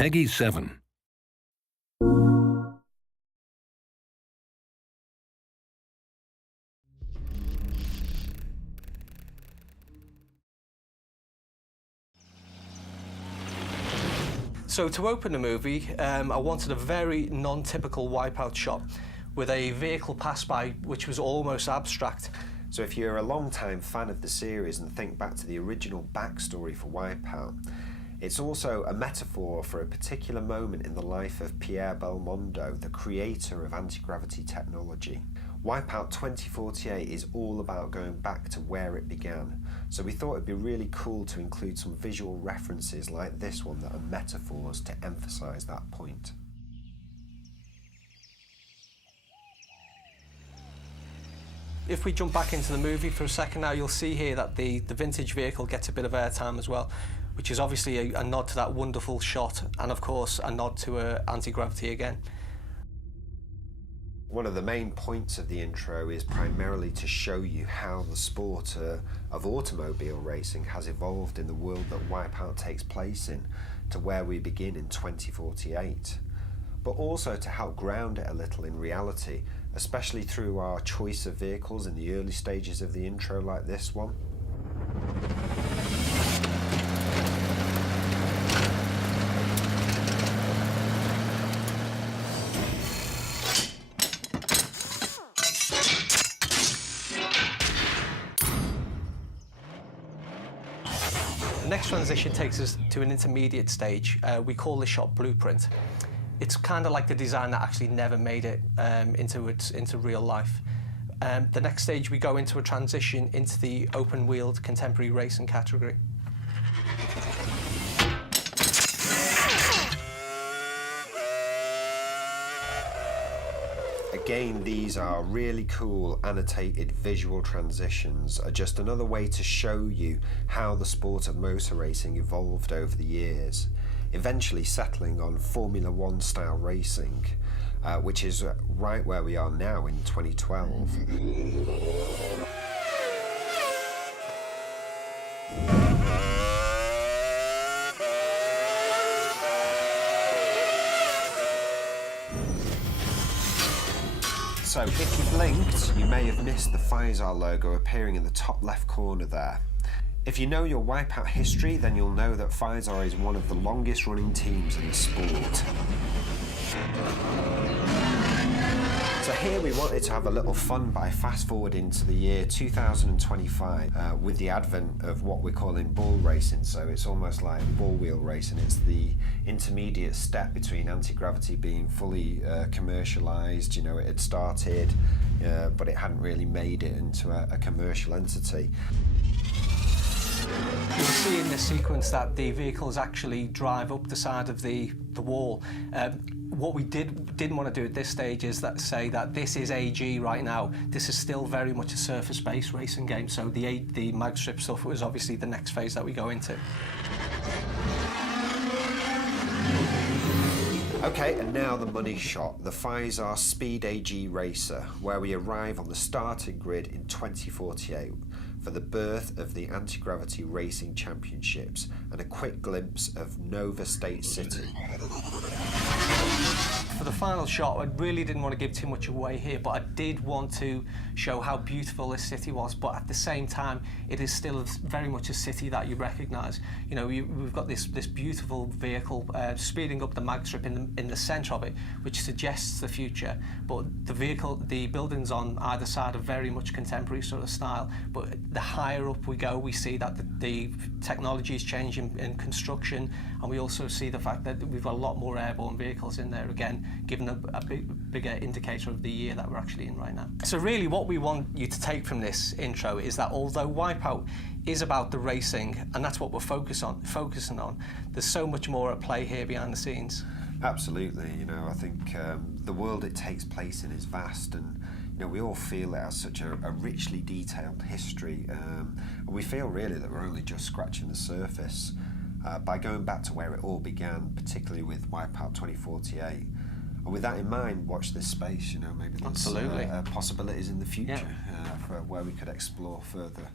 Peggy 7. So to open the movie, I wanted a very non-typical Wipeout shot with a vehicle pass by which was almost abstract. So if you're a long-time fan of the series and think back to the original backstory for Wipeout, it's also a metaphor for a particular moment in the life of Pierre Belmondo, the creator of anti-gravity technology. Wipeout 2048 is all about going back to where it began, so we thought it'd be really cool to include some visual references like this one that are metaphors to emphasise that point. If we jump back into the movie for a second now, you'll see here that the vintage vehicle gets a bit of airtime as well, which is obviously a nod to that wonderful shot, and of course a nod to anti-gravity again. One of the main points of the intro is primarily to show you how the sport of automobile racing has evolved in the world that Wipeout takes place in, to where we begin in 2048. But also to help ground it a little in reality, especially through our choice of vehicles in the early stages of the intro like this one. The next transition takes us to an intermediate stage. We call this shot Blueprint. It's kind of like the design that actually never made it into real life. The next stage we go into a transition into the open-wheeled contemporary racing category. Again, these are really cool annotated visual transitions, are just another way to show you how the sport of motor racing evolved over the years, eventually settling on Formula One style racing, which is right where we are now in 2012. So if you blinked, you may have missed the Pfizer logo appearing in the top left corner there. If you know your Wipeout history, then you'll know that Pfizer is one of the longest running teams in the sport. So here we wanted to have a little fun by fast forwarding to the year 2025 with the advent of what we're calling ball racing. So it's almost like ball wheel racing. It's the intermediate step between anti-gravity being fully commercialised. You know, it had started, but it hadn't really made it into a commercial entity. You'll see in this sequence that the vehicles actually drive up the side of the wall. What we didn't want to do at this stage is say that this is AG right now. This is still very much a surface-based racing game, so the mag strip stuff was obviously the next phase that we go into. Okay, and now the money shot, the Pfizer Speed AG Racer, where we arrive on the starting grid in 2048 for the birth of the Anti-Gravity Racing Championships and a quick glimpse of Nova State City. For the final shot, I really didn't want to give too much away here, but I did want to show how beautiful this city was, but at the same time, it is still very much a city that you recognise. You know, we've got this beautiful vehicle speeding up the mag strip in the centre of it, which suggests the future, but the buildings on either side are very much contemporary sort of style, but the higher up we go, we see that the technology is changing in construction, and we also see the fact that we've got a lot more airborne vehicles in there, again, giving a bigger indicator of the year that we're actually in right now. So really what we want you to take from this intro is that although Wipeout is about the racing, and that's what we're focusing on, there's so much more at play here behind the scenes. Absolutely, you know, I think the world it takes place in is vast, and you know, we all feel it has such a richly detailed history, and we feel really that we're only just scratching the surface by going back to where it all began, particularly with Wipeout 2048. And with that in mind, watch this space, you know, maybe there's possibilities in the future for where we could explore further.